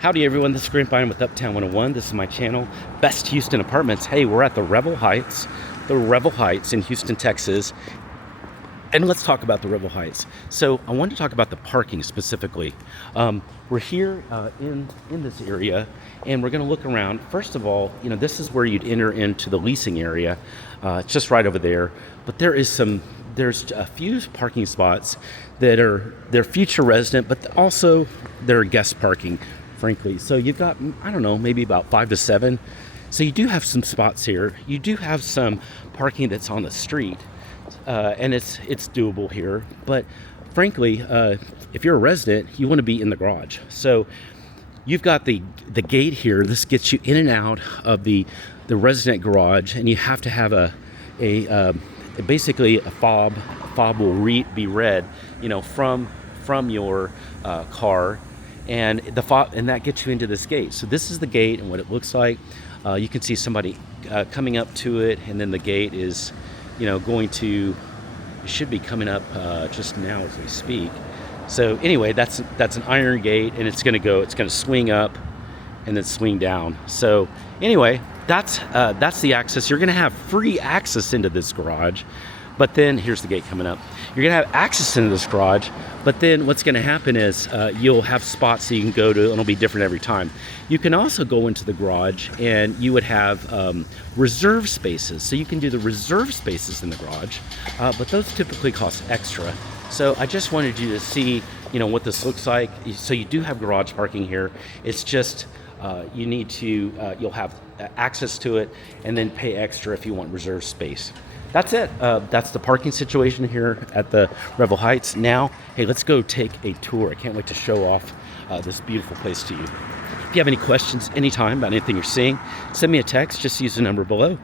Howdy everyone, this is Grandpa with Uptown 101. This is my channel, Best Houston Apartments. Hey, we're at the Revl Heights in Houston, Texas. And let's talk about the Revl Heights. So I wanted to talk about the parking specifically. We're here in this area, and we're gonna look around. First of all, this is where you'd enter into the leasing area. It's just right over there. But there's a few parking spots they're future resident, but also they're guest parking, frankly. So you've got, I don't know, maybe about 5 to 7. So you do have some spots here. You do have some parking that's on the street, and it's doable here. But frankly, if you're a resident, you want to be in the garage. So you've got the gate here. This gets you in and out of the resident garage, and you have to have basically a fob. Fob will be read, from your car, and the fob, and that gets you into this gate. So this is the gate and what it looks like. You can see somebody coming up to it, and then the gate is, it should be coming up just now as we speak. So anyway, that's an iron gate, and it's going to swing up and then swing down. So anyway, that's the access. You're going to have free access into this garage. But then, here's the gate coming up. You're gonna have access into this garage, but then what's gonna happen is you'll have spots that you can go to, and it'll be different every time. You can also go into the garage, and you would have reserve spaces. So you can do the reserve spaces in the garage, but those typically cost extra. So I just wanted you to see, what this looks like. So you do have garage parking here. It's just, you'll have access to it, and then pay extra if you want reserved space. That's it. That's the parking situation here at the Revl Heights. Now, hey, let's go take a tour. I can't wait to show off this beautiful place to you. If you have any questions anytime about anything you're seeing, send me a text. Just use the number below.